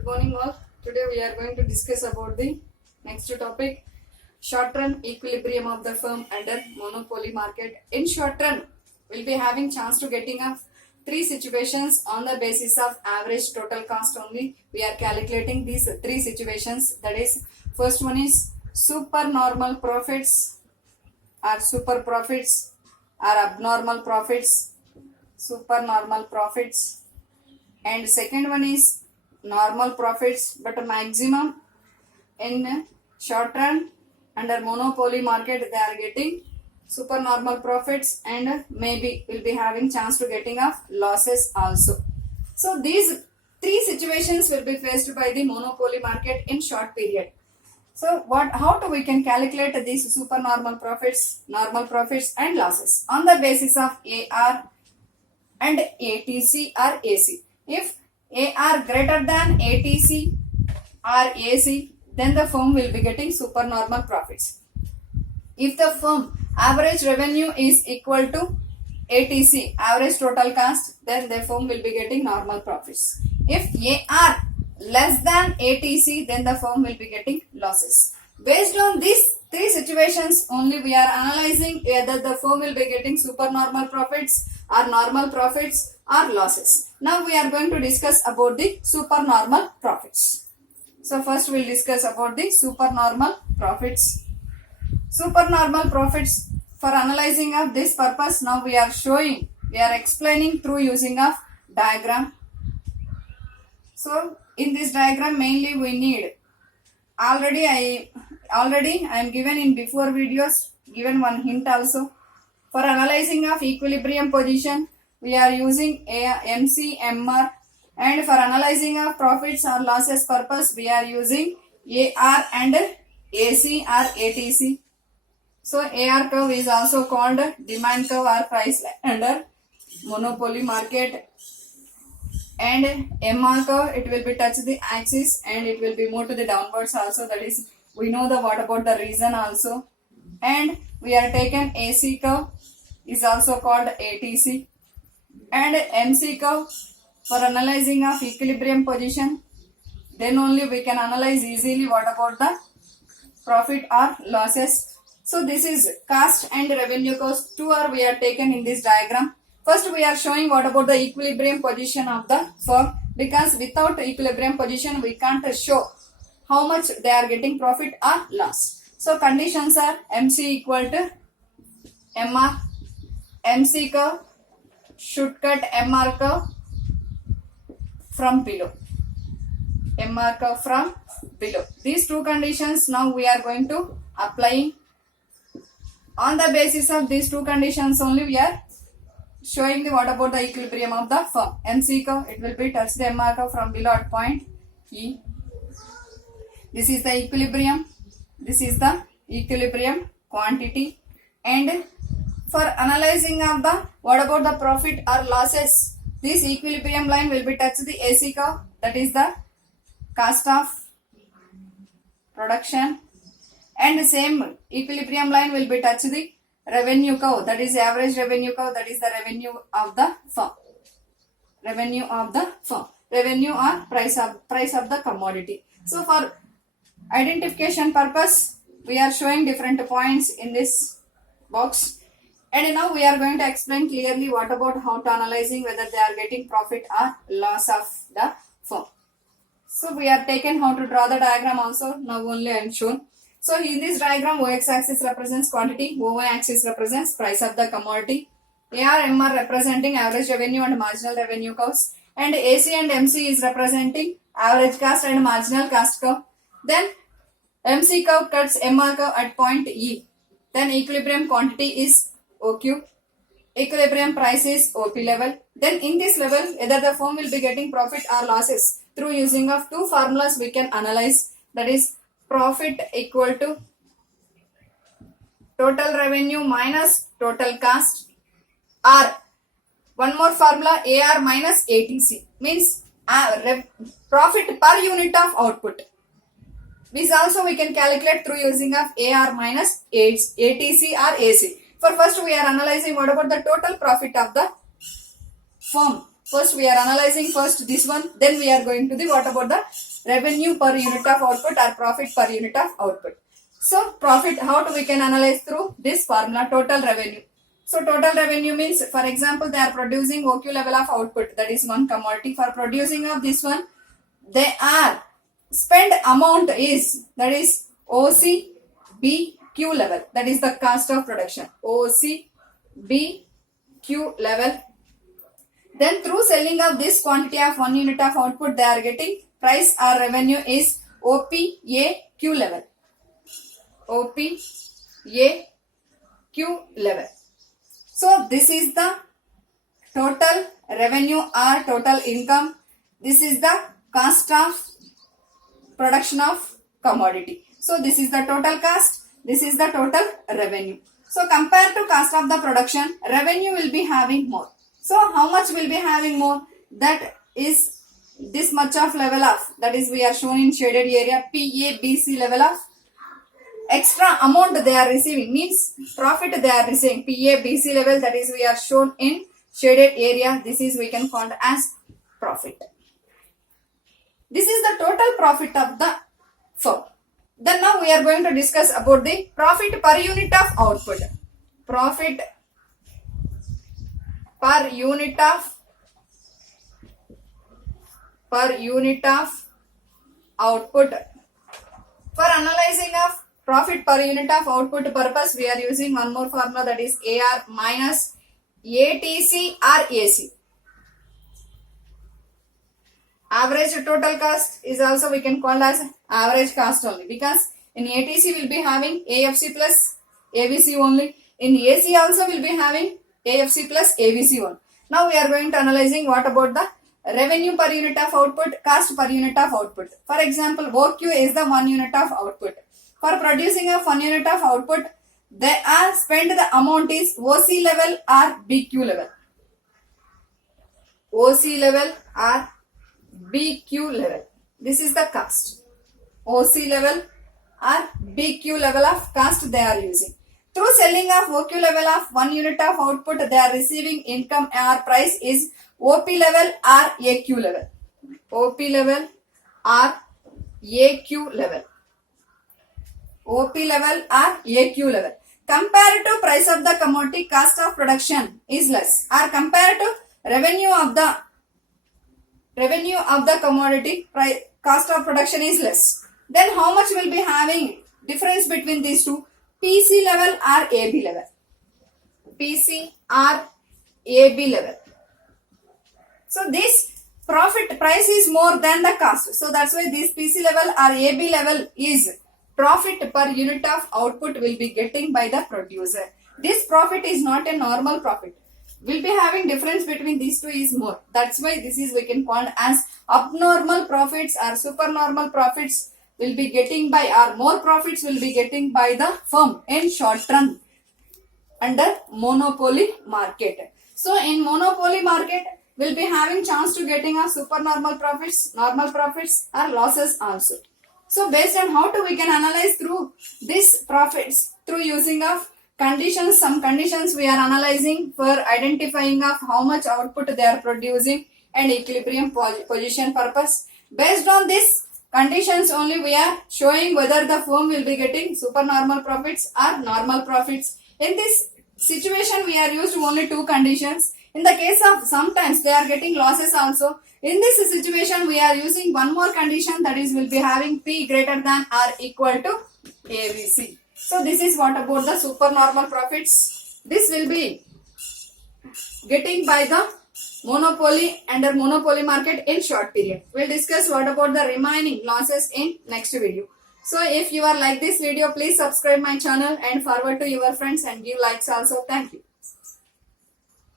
Good morning all. Today we are going to discuss about the next topic, short run equilibrium of the firm under monopoly market. In short run, we'll be having chance to getting up three situations on the basis of average total cost only. We are calculating these three situations. That is, first one is supernormal profits or super profits or abnormal profits, supernormal profits, and second one is normal profits but maximum in short run under monopoly market they are getting supernormal profits and maybe will be having chance to getting of losses also. So these three situations will be faced by the monopoly market in short period. So how do we can calculate these supernormal profits, normal profits and losses on the basis of AR and ATC or AC. If AR greater than ATC or AC, then the firm will be getting supernormal profits. If the firm average revenue is equal to ATC, average total cost, then the firm will be getting normal profits. If AR less than ATC, then the firm will be getting losses. Based on these three situations only, we are analyzing whether the firm will be getting supernormal profits or normal profits or losses. Now we are going to discuss about the supernormal profits. So first we will discuss about the supernormal profits. Supernormal profits, for analyzing of this purpose, now we are explaining through using of diagram. So in this diagram mainly we need, already I am given in before videos, given one hint also. For analyzing of equilibrium position, we are using MCMR, and for analyzing of profits or losses purpose, we are using AR and AC or ATC. So AR curve is also called demand curve or price line under monopoly market, and MR curve, it will be touch the axis and it will be moved to the downwards also. That is, we know the what about the reason also. And we are taken AC curve is also called ATC, and MC curve for analyzing of equilibrium position. Then only we can analyze easily what about the profit or losses. So this is cost and revenue cost. Two are we are taken in this diagram. First we are showing what about the equilibrium position of the firm, because without equilibrium position we can't show how much they are getting profit or loss. So conditions are MC equal to MR. MC curve should cut MR curve from below. MR curve from below. These two conditions now we are going to apply. On the basis of these two conditions only we are showing the what about the equilibrium of the firm. MC curve, it will be touch the MR curve from below at point E. This is the equilibrium. This is the equilibrium quantity. And for analyzing of the what about the profit or losses, this equilibrium line will be touch the AC curve, that is the cost of production, and the same equilibrium line will be touch the revenue curve, that is average revenue curve, that is the revenue of the firm. Revenue of the firm. Revenue or price of the commodity. So for identification purpose, we are showing different points in this box. And now we are going to explain clearly what about how to analyzing whether they are getting profit or loss of the firm. So we are taken how to draw the diagram also. Now only I am shown. So in this diagram, OX axis represents quantity, OY axis represents price of the commodity, AR, MR representing average revenue and marginal revenue curves, and AC and MC is representing average cost and marginal cost curve. Then MC curve cuts MR curve at point E. Then equilibrium quantity is OQ. Equilibrium price is OP level. Then in this level, either the firm will be getting profit or losses. Through using of two formulas we can analyze. That is, profit equal to total revenue minus total cost, or one more formula, AR minus ATC, means profit per unit of output. This also we can calculate through using of AR minus ATC or AC. For first we are analyzing what about the total profit of the firm. First we are analyzing first this one, then we are going to the what about the revenue per unit of output or profit per unit of output. So profit, how do we can analyze through this formula, total revenue. So total revenue means, for example, they are producing OQ level of output, that is one commodity. For producing of this one, they are spend amount is, that is OCBQ level, that is the cost of production, OCBQ level. Then through selling of this quantity of 1 unit of output, they are getting price or revenue is OPAQ level. OPAQ level. So this is the total revenue or total income. This is the cost of production of commodity. So this is the total cost. This is the total revenue. So compared to cost of the production, revenue will be having more. So how much will be having more? That is this much of level of, that is we are shown in shaded area, PABC level of extra amount they are receiving, means profit they are receiving, PABC level, that is we are shown in shaded area. This is we can call as profit. This is the total profit of the firm. Then now we are going to discuss about the profit per unit of output. Profit per unit of output. For analyzing of profit per unit of output purpose, we are using one more formula, that is AR minus ATC or AC. Average total cost is also we can call as average cost only, because in ATC will be having AFC plus ABC only. In AC also will be having AFC plus ABC one. Now we are going to analyzing what about the revenue per unit of output, cost per unit of output. For example, OQ is the 1 unit of output. For producing of 1 unit of output, they are spent the amount is OC level or BQ level. OC level or BQ level. This is the cost. OC level or BQ level of cost they are using. Through selling of OQ level of 1 unit of output, they are receiving income or price is OP level or AQ level. OP level or AQ level. OP level or AQ level. Compared to price of the commodity, cost of production is less, or compared to revenue of the commodity, price, cost of production is less. Then how much will be having difference between these two? PC level or AB level. PC or AB level. So this profit price is more than the cost. So that's why this PC level or AB level is profit per unit of output will be getting by the producer. This profit is not a normal profit. Will be having difference between these two is more. That's why this is we can call as abnormal profits or supernormal profits will be getting by, or more profits will be getting by the firm in short run under monopoly market. So in monopoly market will be having chance to getting a supernormal profits, normal profits or losses also. So based on how to we can analyze through this profits through using of conditions, some conditions we are analyzing for identifying of how much output they are producing and equilibrium position purpose. Based on this conditions only we are showing whether the firm will be getting supernormal profits or normal profits. In this situation we are used only two conditions. In the case of sometimes they are getting losses also. In this situation we are using one more condition, that is will be having P greater than or equal to ABC. So this is what about the supernormal profits. This will be getting by the monopoly under monopoly market in short period. We'll discuss what about the remaining losses in next video. So if you are like this video, please subscribe my channel and forward to your friends and give likes also. Thank you.